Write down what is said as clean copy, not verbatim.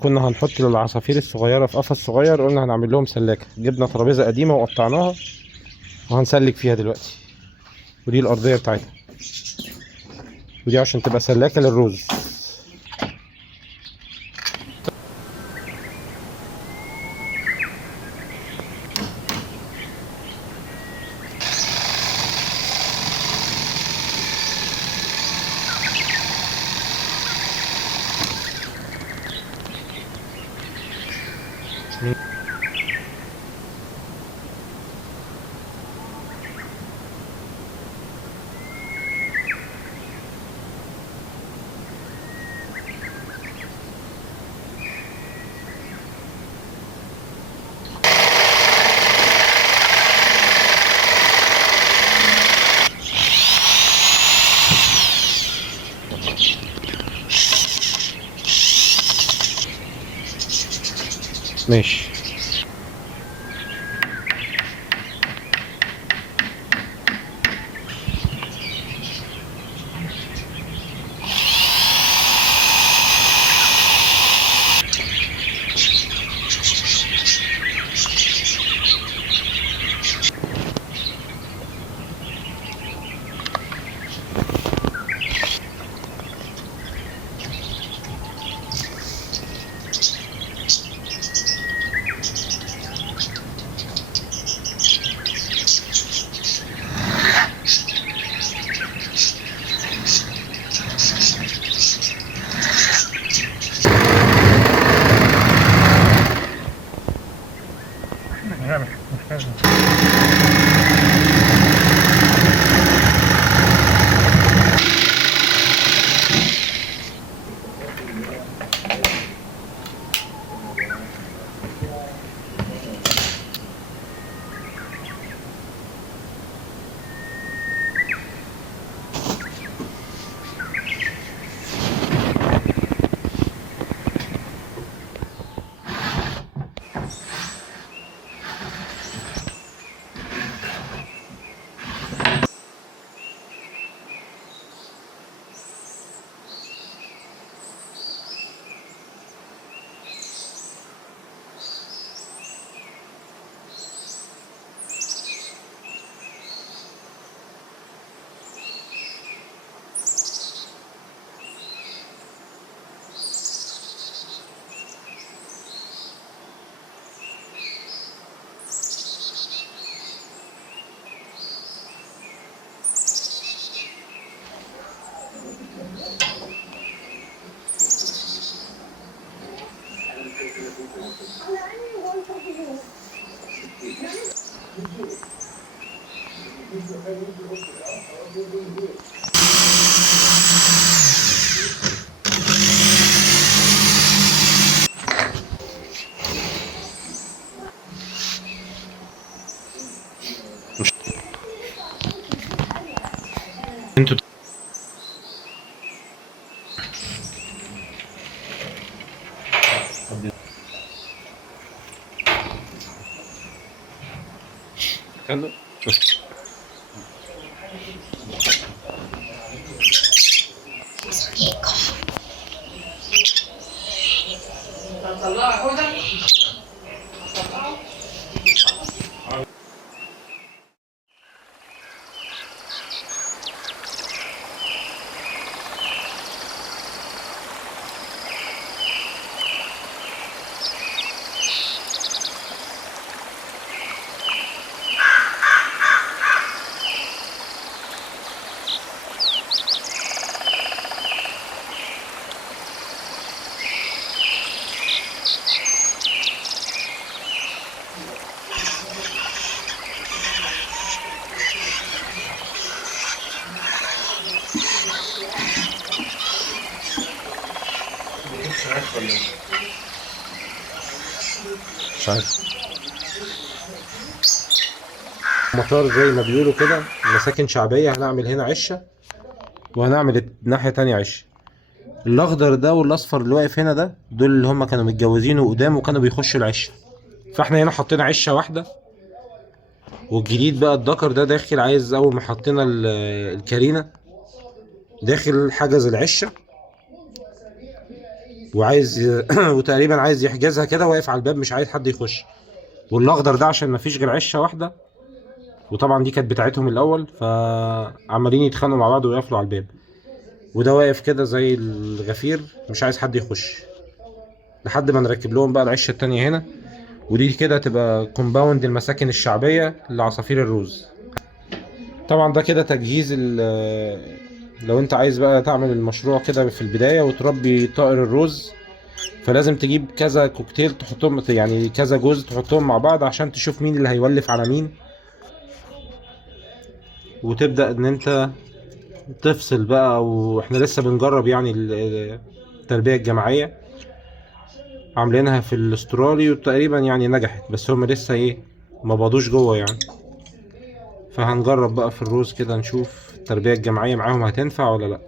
كنا هنحط للعصافير الصغيرة في قفص صغير، قلنا هنعمل لهم سلاكة. جبنا ترابيزة قديمة وقطعناها وهنسلك فيها دلوقتي. ودي الأرضية بتاعتها، ودي عشان تبقى سلاكة للرز. ماشي. انتوا تخلوا مش عارف مطار زي ما بيقولوا كده، مساكن شعبية. هنعمل هنا عشة، وهنعمل ناحية تانية عشة. الأخضر ده والأصفر اللي واقف هنا ده، دول اللي هم كانوا متجوزين وقدام وكانوا بيخشوا العشة. فاحنا هنا حطينا عشة واحدة، والجديد بقى الدكر ده داخل. عايز أول ما حطينا الكارينا داخل حجز العشة، وعايز وتقريبا عايز يحجزها كده، واقف على الباب مش عايز حد يخش. والاخضر ده عشان مفيش غير عشه واحده، وطبعا دي كانت بتاعتهم الاول، فعمالين يتخانقوا مع بعض ويقفلوا على الباب. وده واقف كده زي الغفير مش عايز حد يخش، لحد ما نركب لهم بقى العشه التانية هنا. ودي كده تبقى كومباوند المساكن الشعبيه لعصافير الروز. طبعا ده كده تجهيز لو انت عايز بقى تعمل المشروع كده في البدايه وتربي طائر الروز، فلازم تجيب كذا كوكتيل تحطهم، يعني كذا جزء تحطهم مع بعض عشان تشوف مين اللي هيولف على مين. وتبدأ ان انت تفصل بقى. واحنا لسه بنجرب يعني التربية الجماعية، عاملينها في الاسترالي وتقريبا يعني نجحت، بس هم لسه ايه ما بضوش جوه يعني. فهنجرب بقى في الروز كده نشوف التربية الجماعية معاهم هتنفع ولا لا.